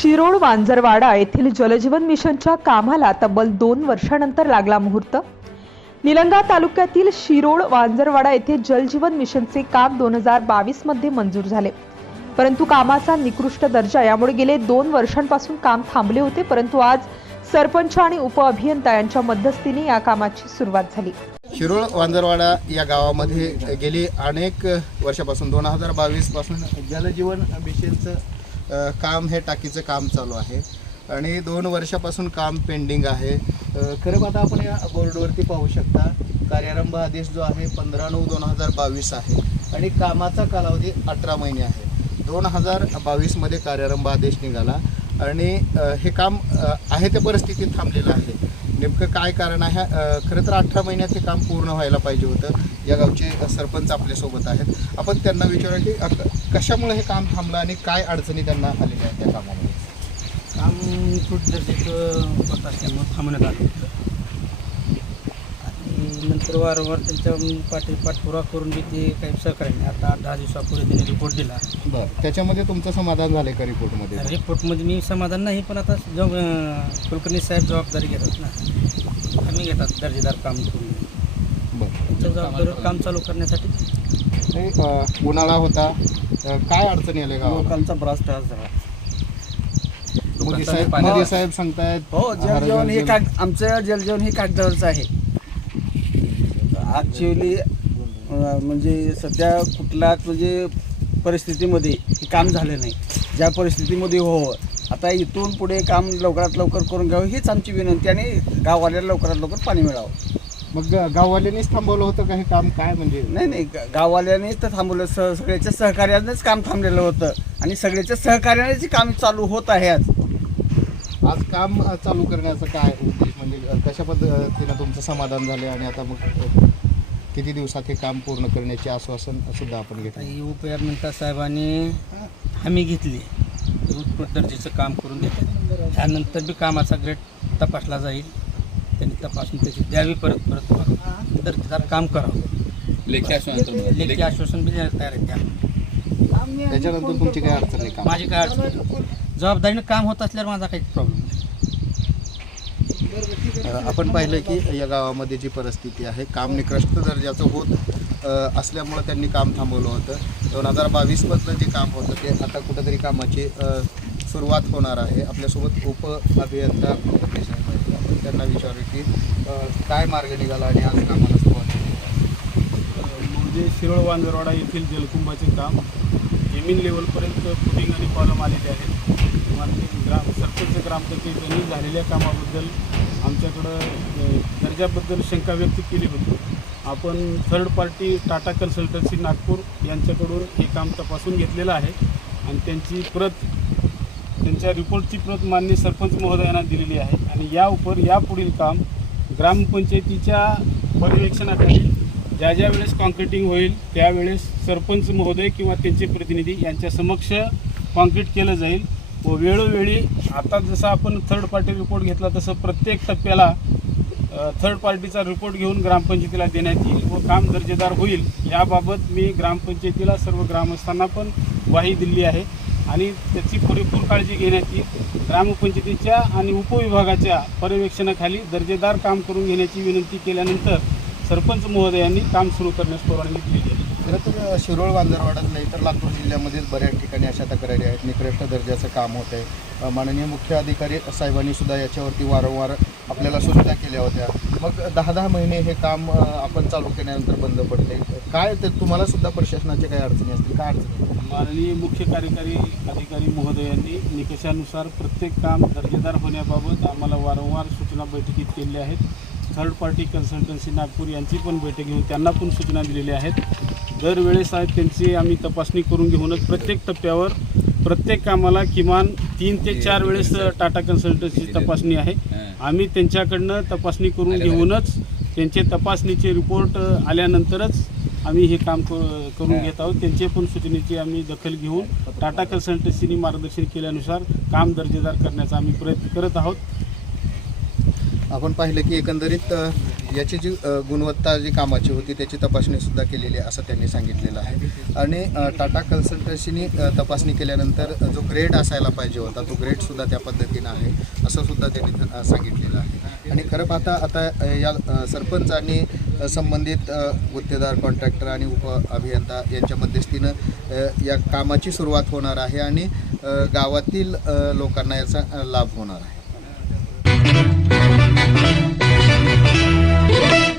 शिरोळ वांजरवाडा येथील जलजीवन मिशनच्या कामाला तब्बल दोन वर्षानंतर लागला मुहूर्त. निलंगा तालुक्यातील शिरोळ वांजरवाडा येथे जलजीवन मिशनचे काम दोन हजार बावीसमध्ये मंजूर झाले. परंतु कामाचा निकृष्ट दर्जा यामुळे गेले दोन वर्षांपासून काम थांबले होते परंतु आज सरपंच आणि उपअभियंता यांच्या मध्यस्थीने या कामाची सुरुवात झाली. शिरोळ वांजरवाडा या गावामध्ये गेली अनेक वर्षापासून दोन हजार बावीसपासून जलजीवन मिशनचं काम हे टाकीचं काम चालू आहे. आणि दोन वर्षापासून काम पेंडिंग आहे. खरं आता आपण या बोर्डवरती पाहू शकता कार्यारंभ आदेश जो आहे पंधरा नऊ दोन हजार बावीस आहे. आणि कामाचा कालावधी अठरा महिने आहे. दोन हजार बावीसमध्ये कार्यारंभ आदेश निघाला. आणि हे काम आहे त्या परिस्थितीत थांबलेलं आहे. नेमकं काय कारण आहे? खरं तर अठरा महिन्यात हे काम पूर्ण व्हायला पाहिजे होतं. या गावचे सरपंच आपल्यासोबत आहेत. आपण त्यांना विचारूया की कशामुळे हे काम थांबलं आणि काय अडचणी त्यांना आलेल्या आहेत त्या कामामध्ये काम खूप दर्जाचं होत असल्यामुळं थांबण्यात आलं होतं. आणि नंतर वारंवार त्यांच्या पाठी पाठपुरा करून बी ते काही नाही. आता आठ दहा दिवसापूर्वी त्यांनी रिपोर्ट दिला. बरं. त्याच्यामध्ये तुमचं समाधान झालं का रिपोर्टमध्ये रिपोर्टमध्ये मी समाधान नाही पण आता जब कुलकर्णी साहेब जबाबदारी घेतात ना. आम्ही घेतात दर्जेदार काम करून. बरं. त्यांच्या जबाबदारीवर काम चालू करण्यासाठी. उन्हाळा होता. काय अडचणी आल्या गावाला? लोकांचा बराच त्रास झाला. मोदी साहेब सांगतायत हो जलजीवन हे काग आमचं जलजीवन हे कागदावरचं आहे. ॲक्च्युली म्हणजे सध्या कुठलाच म्हणजे परिस्थितीमध्ये हे काम झालं नाही. ज्या परिस्थितीमध्ये हो आता इथून पुढे काम लवकरात लवकर करून घ्यावं हीच आमची विनंती आणि गाववाल्याला लवकरात लवकर पाणी मिळावं. मग गाववाल्यांनीच थांबवलं होतं का हे काम? काय म्हणजे? नाही नाही. गा- गाववाल्यानेच तर थांबवलं. स सगळ्याच्या सहकार्यानेच काम थांबलेलं होतं. आणि सगळ्याच्या सहकार्यानेच हे काम चालू होत आहे आज. आज काम अ, चालू करण्याचं काय उद्देश? म्हणजे अ, कशा पद्धतीनं तुमचं समाधान झाले आणि आता मग किती दिवसात हे काम पूर्ण करण्याचे आश्वासन सुद्धा आपण घेतलं काही उपअभियंता साहेबांनी हमी घेतली. उत्कृष्ट दर्जाचं काम करून देतात त्यानंतर बी कामाचा ग्रेड तपासला जाईल. त्यांनी तपासून त्याची द्यावी परत परत दर्जेदार काम करावं. लेखी आश्वासन लेखी आश्वासन बी द्यायला तयार आहे त्या. त्याच्यानंतर तुमची काय अडचण नाही काम माझी काय अडचण नाही. जबाबदारीनं काम होत असल्यावर माझा काही प्रॉब्लेम नाही. आपण पाहिलं की या गावामध्ये जी परिस्थिती आहे काम निकृष्ट दर्जाचं होत असल्यामुळं त्यांनी काम थांबवलं होतं. दोन हजार बावीसमधलं जे काम होतं ते आता कुठंतरी कामाची सुरुवात होणार आहे. आपल्यासोबत उप अभियंता त्यांना विचारू की काय मार्ग निघाला आणि आज कामाला सुरुवात म्हणजे शिरोळ वांजरवाडा येथील जलकुंभाचे काम जमीन लेवलपर्यंत फुटिंग आणि कॉलम आलेले आहेत. माननीय ग्राम सरपंच ग्रामपंचायत झालेल्या कामाबद्दल आमच्याकडं दर्जाबद्दल शंका व्यक्त केली होती. आपण third party Tata consultancy Nagpur यांच्याकडून हे काम तपासून घेतलेलं आहे आणि त्यांची प्रत त्यांच्या रिपोर्टची प्रत मान्य सरपंच महोदयांना दिलेली आहे. आणि या उपर यापुढील काम ग्रामपंचायतीच्या पर्यवेक्षणाखाली ज्या ज्या वेळेस कॉन्क्रिटिंग होईल त्यावेळेस सरपंच महोदय किंवा त्यांचे प्रतिनिधी यांच्या समक्ष कॉन्क्रीट केलं जाईल. व वेळोवेळी आता जसं आपण थर्ड पार्टी रिपोर्ट घेतला तसं प्रत्येक टप्प्याला थर्ड पार्टीचा रिपोर्ट घेऊन ग्रामपंचायतीला देण्यात येईल व काम दर्जेदार होईल याबाबत मी ग्रामपंचायतीला सर्व ग्रामस्थांना पण ग्वाही दिली आहे आणि त्याची पुरेपूर काळजी घेण्यात येईल. ग्रामपंचायतीच्या आणि उपविभागाच्या पर्यवेक्षणाखाली दर्जेदार काम करून घेण्याची विनंती केल्यानंतर सरपंच महोदयांनी काम सुरू करण्यास परवानगी दिलेली आहे खरं तर शिरोळ वांजरवाडाच नाही तर लातूर जिल्ह्यामध्ये बऱ्याच ठिकाणी अशा तक्रारी आहेत. निकृष्ट दर्जाचं काम होत आहे माननीय मुख्य अधिकारी साहेबांनी सुद्धा याच्यावरती वारंवार आपल्याला सूचना केल्या होत्या. मग दहा दहा महिने हे काम आपण चालू केल्यानंतर बंद पडते काय ते तुम्हाला सुद्धा प्रशासनाच्या काही अडचणी असतील? काय अडचणी माननीय मुख्य कार्यकारी अधिकारी महोदयांनी निकषानुसार प्रत्येक काम दर्जेदार होण्याबाबत आम्हाला वारंवार सूचना बैठकीत केलेल्या आहेत. थर्ड पार्टी कन्सल्टन्सी नागपूर यांची पण बैठक घेऊन त्यांना पण सूचना दिलेल्या आहेत. दरवेळेस आहेत त्यांची आम्ही तपासणी करून घेऊनच प्रत्येक टप्प्यावर प्रत्येक कामाला किमान तीन ते चार वेळेस टाटा कन्सल्टन्सी तपासणी आहे. आम्ही त्यांच्याकडनं तपासणी करून घेऊनच त्यांचे तपासणीचे रिपोर्ट आल्यानंतरच आम्ही हे काम करून घेत आहोत. त्यांचे पण सूचनेची आम्ही दखल घेऊन टाटा कन्सल्टन्सीनी मार्गदर्शन केल्यानुसार काम दर्जेदार करण्याचा आम्ही प्रयत्न करत आहोत. आपण पाहिलं की एकंदरीत याची जी गुणवत्ता जी कामाची होती त्याची तपासणीसुद्धा केलेली आहे असं त्यांनी सांगितलेलं आहे. आणि टाटा कन्सल्टन्सीनी तपासणी केल्यानंतर जो ग्रेड असायला पाहिजे होता तो ग्रेडसुद्धा त्या पद्धतीनं आहे असं सुद्धा त्यांनी सांगितलेलं आहे. आणि खरं पाहता आता या सरपंच आणि संबंधित गुत्तेदार कॉन्ट्रॅक्टर आणि उप अभियंता यांच्या मध्यस्थीनं या कामाची सुरुवात होणार आहे आणि गावातील लोकांना याचा लाभ होणार आहे.